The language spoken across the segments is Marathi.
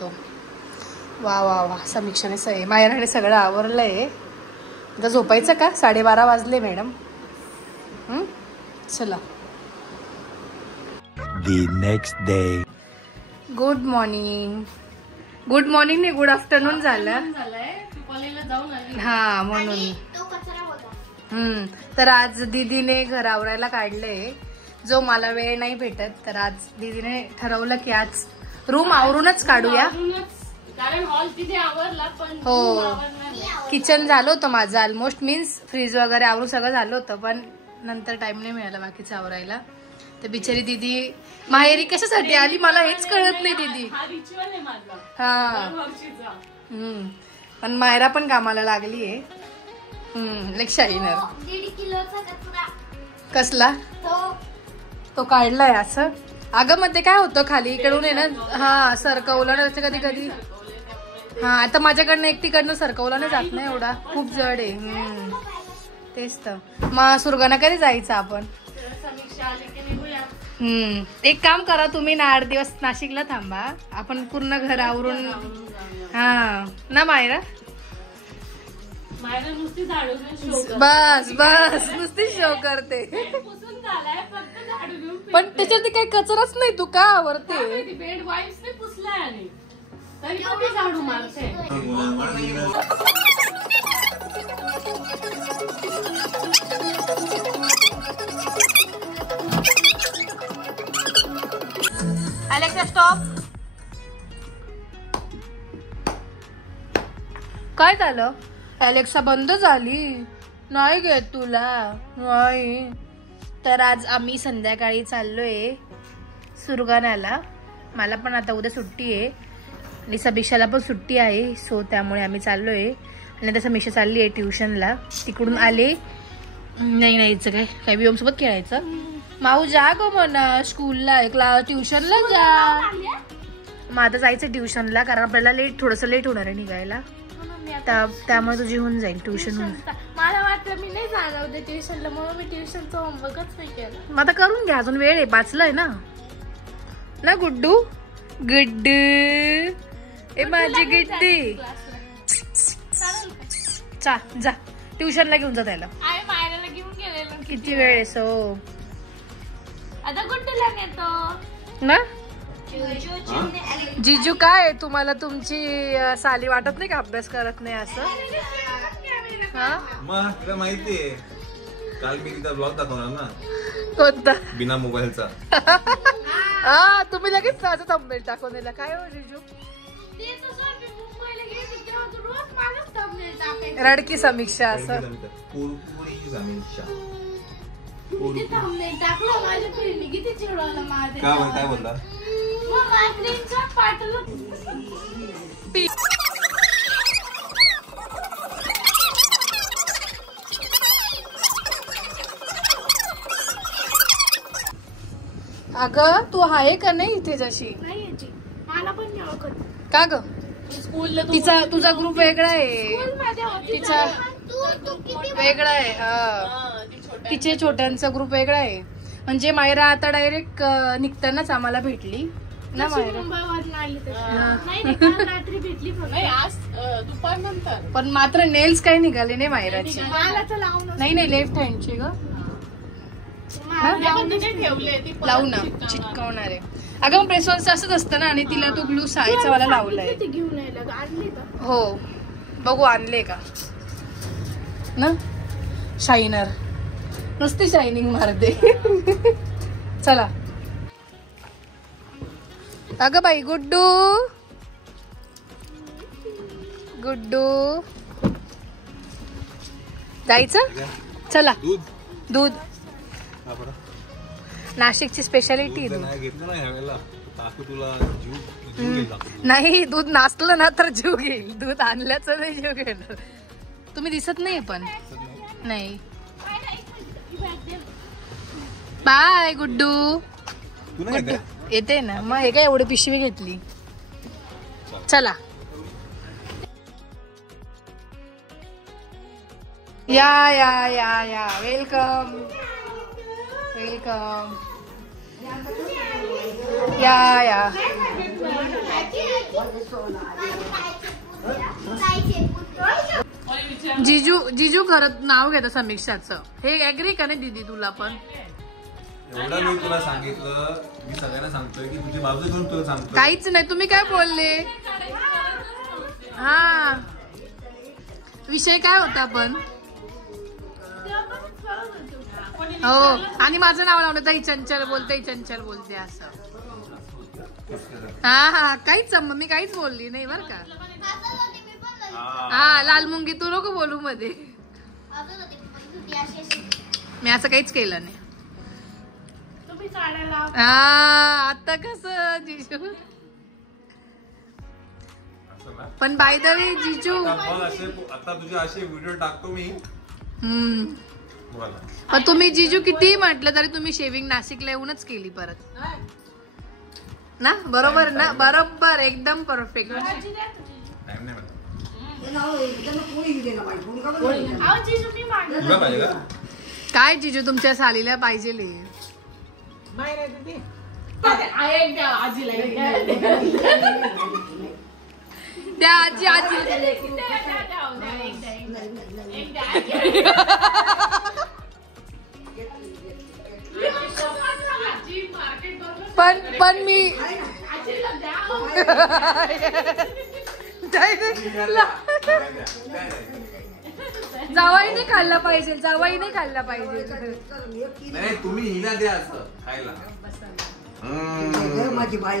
शकतो. वा वा वा, समीक्षाने मायराने सगळं आवरलंय. आता झोपायचं का? 12:30 वाजले मॅडम. चला. The next day. Good morning. Good morning नाही, गुड आफ्टरनून झालं. हा म्हणून. तर आज दीदीने घर आवरायला काढलंय. जो मला वेळ नाही भेटत, तर आज दीदीने ठरवलं की आज रूम आवरूनच काढूया. कारण हॉल तिथे आवरला पण हो, किचन झालं होतं माझं ऑलमोस्ट, मीन्स फ्रीज वगैरे आवरून सगळं झालं होतं, पण नंतर टाइम नाही मिळाला बाकीचं आवरायला. तर बिचारी दीदी माहेरी कशासाठी आली मला हेच कळत नाही. दीदी हा पण मायरा पण कामाला लागलीये. लाईक शाईनर. कसला तो काढलाय असं. अगं मध्ये काय होतं खाली इकडून आहे ना, हा सरकवलं ना त्याचं कधी कधी. हा आता माझ्याकडनं एकटीकडनं सरकवला नाही जात ना, एवढा खूप जड आहे. तेच तर. मग सुरगाणा कधी जायचं आपण? एक काम करा तुम्ही ना, 8 दिवस नाशिकला थांबा, आपण पूर्ण घर आवरून. हा ना मायरा, बस बस नुसती शो करते. पण त्याच्यावरती काही कचराच नाही, तू का आवरते? बेड वाईप्स ने पुसलाय आणि तरी पण मी झाडू मारते. Alexa stop. काय झालं? अलेक्सा बंद झाली. नाही घेत तुला. नाही. तर आज आम्ही संध्याकाळी चाललोय सुरगाण्याला. मला पण आता उद्या सुट्टी आहे आणि समीक्षाला पण सुट्टी आहे, सो त्यामुळे आम्ही चाललोय. आणि आता समीक्षा चालली आहे ट्युशनला. तिकडून आले नाही नाहीचं काय विओमसोबत खेळायचं. माऊ जा गो म्हणा स्कूलला, ट्युशनला जा. मग आता जायचं ट्युशनला, कारण आपल्याला थोडंसं लेट होणार आहे निघायला, त्यामुळे तुझी होऊन जाईल ट्युशन. मला वाटलं मी नाही जाणार उद्या ट्युशनला, म्हणून मी ट्युशनचं होमवर्कच नाही केलं. मग आता करून घ्या, अजून वेळ आहे, वाचलंय ना गुड्डू. गुड्डू ए माझी गुड्डी, जा ट्युशनला घेऊन जा त्याला. मायराला घेऊन गेलेलो. किती वेळ आहे? सो आता गुड्डूला नेतो ना. जिजू काय तुम्हाला तुमची साली वाटत नाही का अभ्यास करत नाही असं? मग तुला माहितीये काल मी तिचा ब्लॉग दाखवणार ना. कोणता? बिना मोबाईलचा. हा तुम्ही लगेच माझं थंबनेल टाकून दिला. काय हो जिजू? रडकी समीक्षा असं. काय बोलला? अगं तू आहे का नाही इथे? जशी मला पण नाही ओळखत का ग? स्कूलला तुझा ग्रुप वेगळा आहे, तिचा वेगळा आहे. तिचे छोट्यांचा ग्रुप वेगळा आहे. म्हणजे मायरा आता डायरेक्ट निघतानाच आम्हाला भेटली ना मायरा. दुपारनंतर पण मात्र नेल्स काही निघाले नाही मायराची. नाही लेफ्ट हँडची ग. लावू ना, चिटकवणार आहे. अगं प्रेसॉन्स असंच असतं ना, आणि तिला तो ग्लू सायचा वाला लावलाय. हो बघू आणले का ना. शायनर नुसती शायनिंग मारते. चला. अगं बाई गुड्डू, गुड्डू जायचं. चला. दूध नाशिकची स्पेशालिटी. नाही दूध नाचलं ना तर जीव घेईल, दूध आणल्याचं नाही जीव घेणार. तुम्ही दिसत नाही पण. नाही. बाय गुड्डू. येते ना. मग हे काय एवढी पिशवी घेतली. चला या या या या. Welcome welcome. या या जिजू खरंच नाव घेतं समीक्षाचं. हे ऍग्री का नाही दीदी तुला पण? एवढं मी तुला सांगितलं, मी सगळ्यांना सांगतोय की तुझी बाजू घेऊन तुला सांगतो. काहीच नाही. तुम्ही काय बोलले? हा विषय काय होता पण? हो आणि माझं नाव लावलं तर चंचल बोलते असं. हा काहीच मी काहीच बोलली नाही बर का. हा लालमुंगी तू नको बोलू मध्ये. मी असं काहीच केलं नाही. हा आता कसं जिजू पण बाय द वे जिजू आता तुझे असे व्हिडिओ टाकतो मी. पण तुम्ही जिजू कितीही म्हटलं तरी तुम्ही शेविंग नाशिकला येऊनच केली परत ना? बरोबर ना? बरोबर एकदम परफेक्ट. काय जिजू तुमच्या सालीला पाहिजे. त्या आजी पण मी जावाई नाही खाल्ला पाहिजे. नाही तुम्ही हिला द्या असं खायला. माझी बाई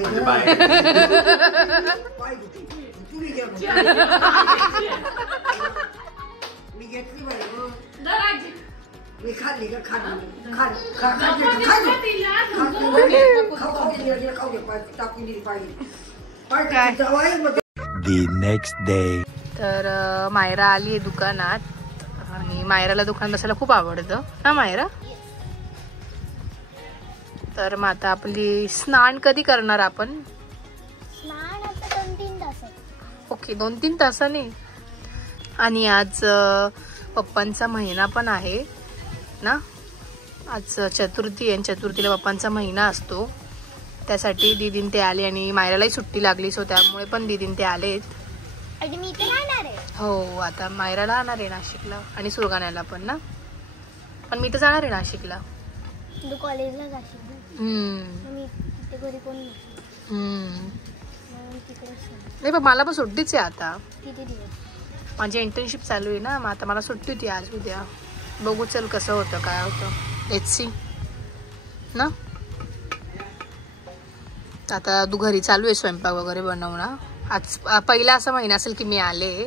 मी घेतली बाई. मी खाल्ली का? The next day. तर मायरा आली आहे दुकानात आणि मायराला दुकान बसायला खूप आवडतं ना मायरा. तर मग आता आपली स्नान कधी करणार आपण? स्नान आता 2-3 तासात. ओके 2-3 तासाने. आणि आज पप्पांचा महिना पण आहे ना. आज चतुर्थी आहे. चतुर्थीला पप्पांचा महिना असतो. त्यासाठी दीदीन ते आले आणि मायरालाही सुट्टी लागली सो त्यामुळे पण दीदीन ते आलेत. आणि मी इथे राहणार आहे. हो आता मायराला जाणार आहे नाशिकला आणि सुरगाण्याला पण ना. पण मी तर जाणार आहे नाशिकला. तू कॉलेजला जाशील. मी तिथे घरी कोण नाही पण मला पण सुट्टीच आहे आता. किती दिवस? माझी इंटर्नशिप चालू आहे ना. मग आता मला सुट्टी होती आज उद्या. बघू चल कसं होतं काय होतं. लेट्स सी ना. आता तू घरी चालू आहे स्वयंपाक वगैरे बनवणं. आज पहिला असा महिना असेल की मी आले.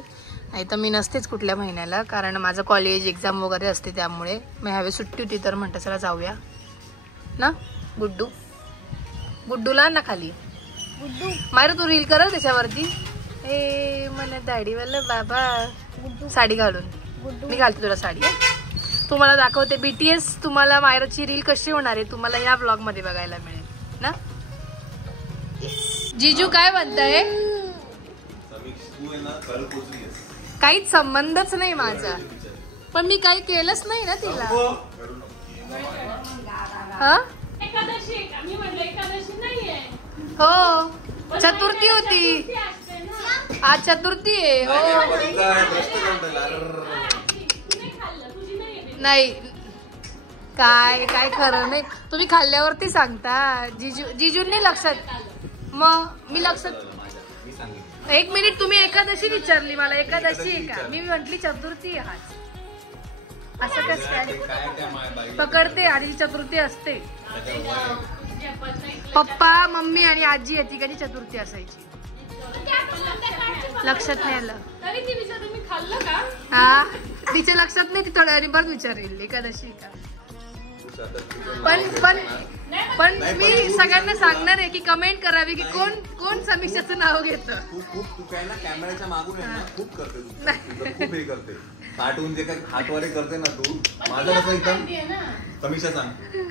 नाही तर मी नसतेच कुठल्या महिन्याला. कारण माझं कॉलेज एक्झाम वगैरे असते त्यामुळे. मी ह्यावेळी सुट्टी होती तर म्हणतं चला जाऊया ना. गुड्डूला ना खाली. मायरा तू रील कर त्याच्यावरती. ए मला दाढीवाला बाबा साडी घालून. मी घालते तुला साडी. तुम्हाला दाखवते BTS. तुम्हाला मायराची रील कशी होणार आहे तुम्हाला या ब्लॉग मध्ये बघायला मिळेल ना. जिजू काय म्हणताय? काहीच संबंधच नाही माझा. पण मी काही केलंच नाही ना तिला. हो चतुर्थी होती आज. चतुर्थी आहे. हो नाही काय काय खरं नाही. तुम्ही खाल्ल्यावरती सांगता. जिजूंनी लक्षात. मग मी लक्षात. एक मिनिट तुम्ही एकादशी विचारली मला. एकादशी आहे का? मी म्हंटली चतुर्थी आहे आज. असं कसं काय पकडते? आणि चतुर्थी असते. पप्पा मम्मी आणि आजी येते कधी चतुर्थी असायची. लक्षात नाही आलं. हा तिच्या लक्षात नाही. ती थोड्या वेळाने परत विचारेल एकादशी का. पण मी सगळ्यांना सांगणार आहे की कमेंट करावी की कोण कोण समीक्षाचं नाव घेतं. तू काय ना कॅमेऱ्याच्या मागून आहे ना खूप करते. खूप हे करते. कार्टून जे काही हातवारे करते ना तू. माझं कसं एकदम. समीक्षा सांग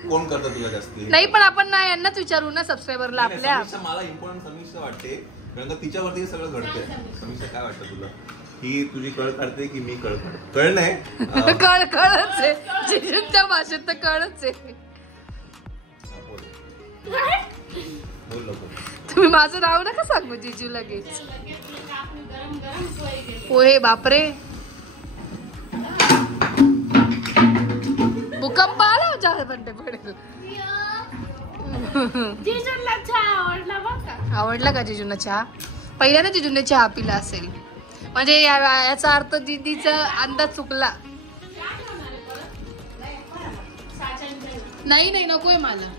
कोण करतं तुला जास्ती? नाही पण आपण ना यांनाच विचारू ना सबस्क्रायबरला आपल्या. मला इम्पॉर्टंट समीक्षा वाटते कारण तिच्यावरती सगळं घडतंय. समीक्षा काय वाटतं तुला? ही तुझी कळ काढते की मी कळ काढते? कळ नाही कळच आहे. जिजूंच्या भाषेत तर कळच आहे. तुम्ही माझं नाव नका सांगू जिजू लगेच. पोहे बापरे, भूकंप आला झाडपंटे पडेल. जिजूला चहा आवडला बघा. आवडला का जिजूंना चहा? पहिल्याने जिजूने चहा पिला असेल म्हणजे याचा अर्थ दीदीचा अंदाज चुकला. नाही नकोय मला.